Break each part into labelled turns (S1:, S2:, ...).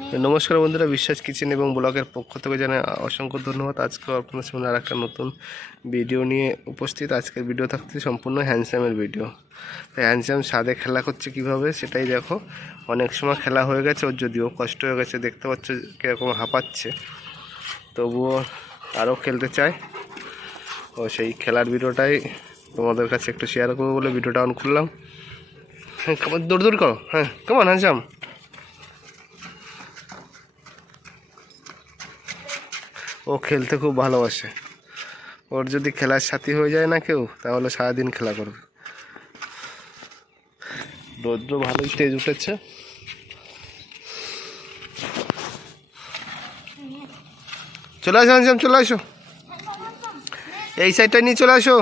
S1: নমস্কার বন্ধুরা, বিশ্বাস কিচেন এবং ব্লগের পক্ষ থেকে জানাই অসংখ্য ধন্যবাদ। আজকে আপনাদের সামনে আর একটা নতুন ভিডিও নিয়ে উপস্থিত। আজকের ভিডিও থাকছে সম্পূর্ণ হ্যান্ডসামের ভিডিও তো হ্যান্ডসাম সাদে খেলা করছে কীভাবে সেটাই দেখো। অনেক সময় খেলা হয়ে গেছে, ওর যদিও কষ্ট হয়ে গেছে, দেখতে পাচ্ছ কীরকম হাঁপাচ্ছে। তবুও আরও খেলতে চায় ও সেই খেলার ভিডিওটাই তোমাদের কাছে একটু শেয়ার করব বলে ভিডিওটা অন করলাম। হ্যাঁ দৌড় দৌড় করো। হ্যাঁ কেমন হ্যান্ডসাম ও খেলতে খুব ভালোবাসে। ওর যদি খেলার সাথী হয়ে যায় না কেউ, তাহলে সারাদিন খেলা করবে। রৌদ্র ভালোই তেজ উঠেছে। চলে আসো চলে আসো। এই সাইডটা নিয়ে চলে আসো।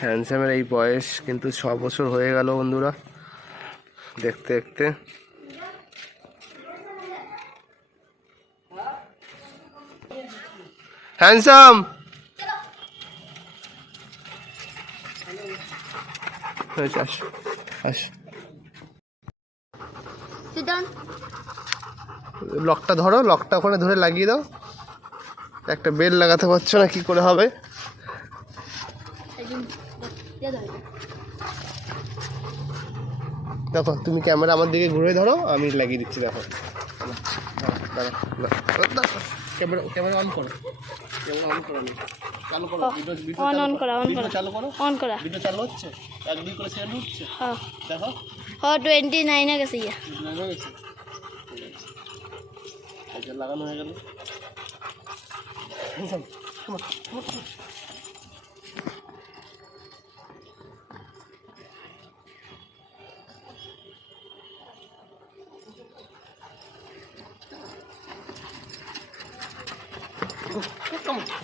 S1: হ্যান্ডসামের এই বয়স কিন্তু ছ বছর হয়ে গেল বন্ধুরা। দেখতে দেখতে। হ্যান্ডসাম আচ্ছা, আস আস. লকটা ধরো লকটা ওখানে ধরে লাগিয়ে দাও। একটা বেল লাগাতে পারছ না কি করে হবে
S2: একদম ইয়ে ধরে দে।
S1: দেখো তুমি ক্যামেরা আমার দিকে ঘুরে ধরো আমি লাগিয়ে দিচ্ছি দেখো। ক্যামেরা ক্যামেরা অন করো। ক্যামেরা অন করো চালু করো ভিডিও ভিডিও
S2: অন অন করা অন করা।
S1: চালু করো।
S2: অন করা।
S1: ভিডিও চালু হচ্ছে। এক দুই করে সেকেন্ড হচ্ছে
S2: হ্যাঁ
S1: দেখো।
S2: হ্যাঁ টোয়েন্টি নাইনে গেছে ইয়া।
S1: ভিডিও হয়ে গেছে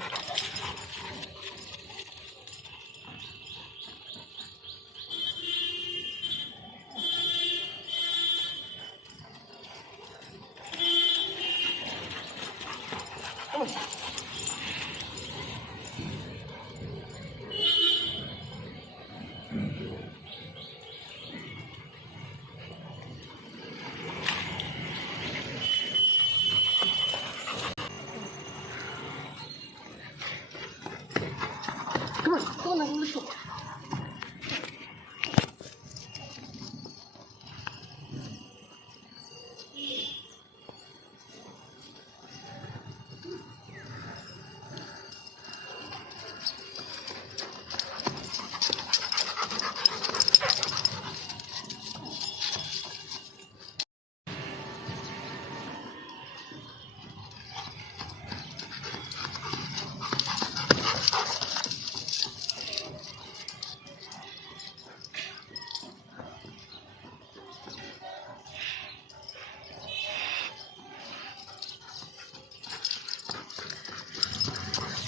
S1: ঠিক আছে। এই যে লাগানো হয়ে গেল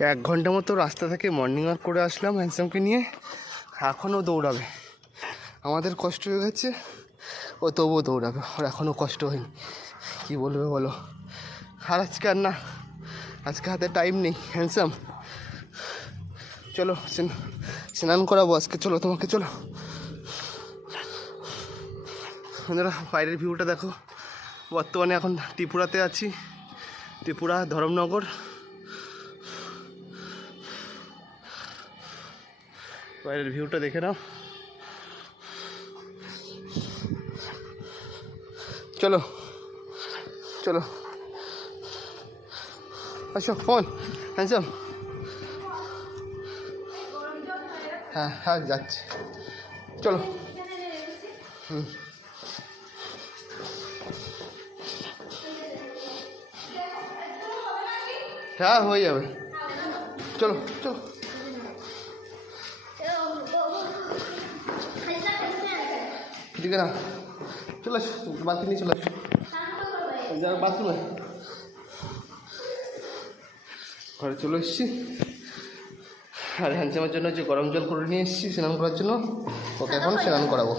S1: এক ঘণ্টা মতো রাস্তা থেকে মর্নিং ওয়াক করে আসলাম হ্যান্ডসামকে নিয়ে। এখনও দৌড়াবে। আমাদের কষ্ট হয়ে গেছে ও তবুও দৌড়াবে। ওর এখনও কষ্ট হয়নি। কি বলবে বলো? আর আজকে আর না, আজকে হাতে টাইম নেই হ্যান্ডসাম চলো, স্নান- করাবো আজকে। চলো, তোমাকে চলো। বন্ধুরা, বাইরের ভিউটা দেখো। বর্তমানে এখন ত্রিপুরাতে আছি। ত্রিপুরা ধরমনগর। বাইরের ভিউটা দেখে নাও। চলো চলো। আসো ফোন হ্যান্ডসাম হ্যাঁ হ্যাঁ যাচ্ছি। চলো। হুম। হ্যাঁ হয়ে যাবে। চলো চলো। ঠিক না চলে আসো বালতি নিয়ে চলে আসো যাক বাথরুমে ঘরে চলে এসেছি আর হ্যান্ডসামের জন্য যে গরম জল করে নিয়ে এসেছি স্নান করার জন্য ওকে এখন স্নান করাবো